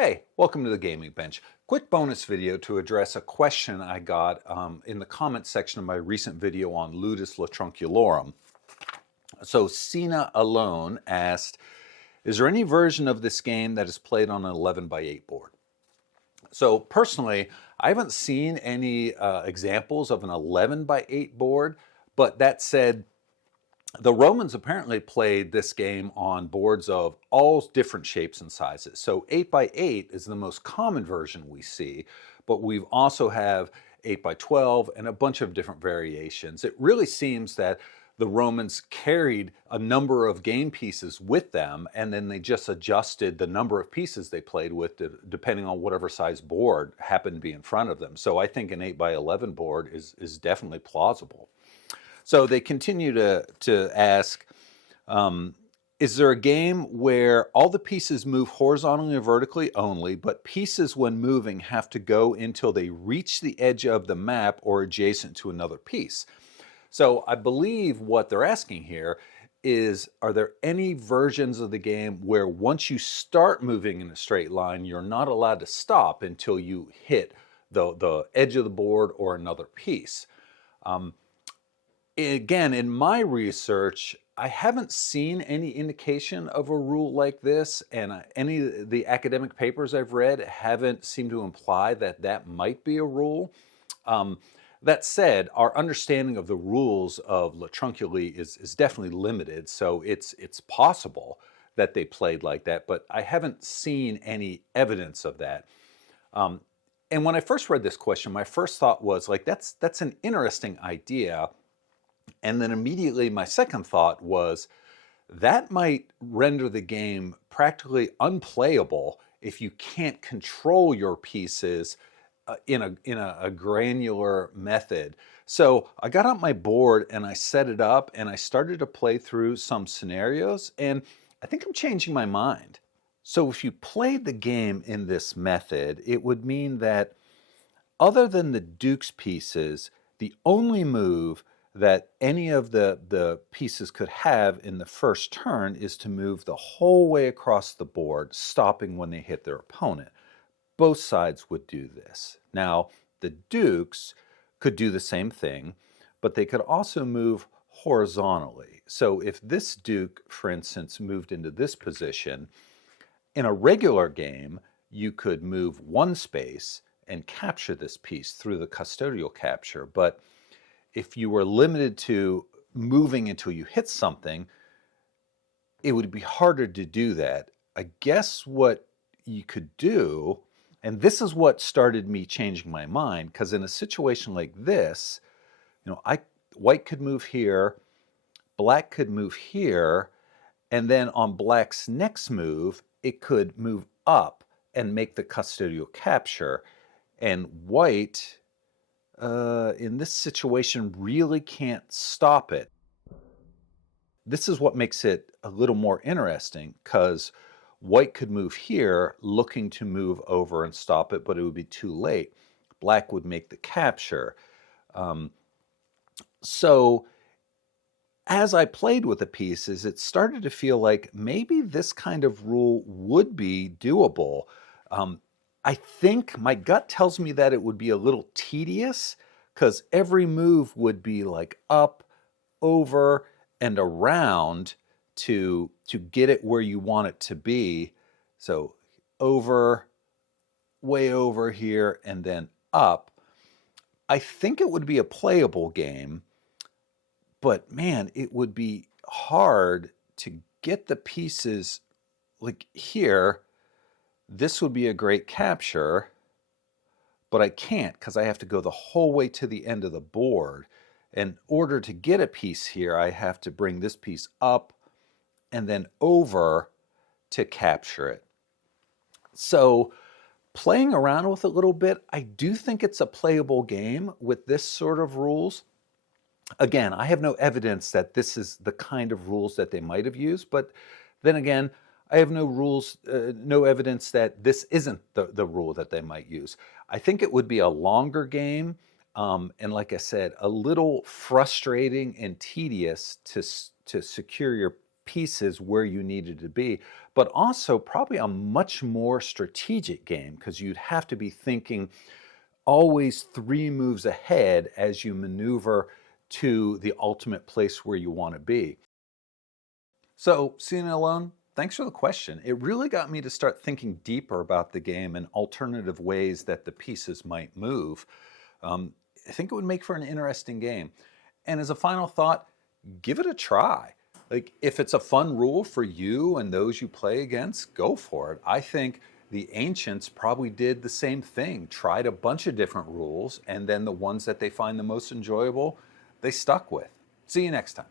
Hey, welcome to the Gaming Bench. Quick bonus video to address a question I got in the comments section of my recent video on Ludus Latrunculorum. So Cena Alone asked, is there any version of this game that is played on an 11 by 8 board? So personally, I haven't seen any examples of an 11 by 8 board, but that said, the Romans apparently played this game on boards of all different shapes and sizes. So 8 by 8 is the most common version we see, but we also have 8 by 12 and a bunch of different variations. It really seems that the Romans carried a number of game pieces with them, and then they just adjusted the number of pieces they played with depending on whatever size board happened to be in front of them. So I think an 8 by 11 board is definitely plausible. So they continue to ask, is there a game where all the pieces move horizontally or vertically only, but pieces when moving have to go until they reach the edge of the map or adjacent to another piece? So I believe what they're asking here is, are there any versions of the game where once you start moving in a straight line, you're not allowed to stop until you hit the edge of the board or another piece? Again, in my research, I haven't seen any indication of a rule like this, and any of the academic papers I've read haven't seemed to imply that that might be a rule. That said, our understanding of the rules of Latrunculi is definitely limited, so it's possible that they played like that, but I haven't seen any evidence of that. And when I first read this question, my first thought was like, that's an interesting idea. And then immediately my second thought was that might render the game practically unplayable if you can't control your pieces in a granular method. So I got out my board and I set it up and I started to play through some scenarios, and I think I'm changing my mind. So if you played the game in this method, it would mean that other than the Duke's pieces, the only move that any of the pieces could have in the first turn is to move the whole way across the board, stopping when they hit their opponent. Both sides would do this. Now, the Dukes could do the same thing, but they could also move horizontally. So if this Duke, for instance, moved into this position, in a regular game, you could move one space and capture this piece through the custodial capture, but if you were limited to moving until you hit something, it would be harder to do that. I guess what you could do, and this is what started me changing my mind, because in a situation like this, white could move here, black could move here, and then on black's next move, it could move up and make the custodial capture. And white, in this situation, really can't stop it. This is what makes it a little more interesting, because white could move here looking to move over and stop it, but it would be too late. Black would make the capture. So as I played with the pieces, it started to feel like maybe this kind of rule would be doable. I think my gut tells me that it would be a little tedious, because every move would be like up, over, and around to get it where you want it to be. So over, way over here, and then up. I think it would be a playable game, but man, it would be hard to get the pieces like here. This would be a great capture, but I can't because I have to go the whole way to the end of the board. In order to get a piece here, I have to bring this piece up and then over to capture it. So playing around with it a little bit, I do think it's a playable game with this sort of rules. Again, I have no evidence that this is the kind of rules that they might have used, but then again, I have no evidence that this isn't the rule that they might use. I think it would be a longer game, and like I said, a little frustrating and tedious to secure your pieces where you needed to be. but also probably a much more strategic game because you'd have to be thinking always 3 moves ahead as you maneuver to the ultimate place where you want to be. So, seeing it alone, thanks for the question. It really got me to start thinking deeper about the game and alternative ways that the pieces might move. I think it would make for an interesting game. And as a final thought, give it a try. Like, if it's a fun rule for you and those you play against, go for it. I think the ancients probably did the same thing, tried a bunch of different rules, and then the ones that they find the most enjoyable, they stuck with. See you next time.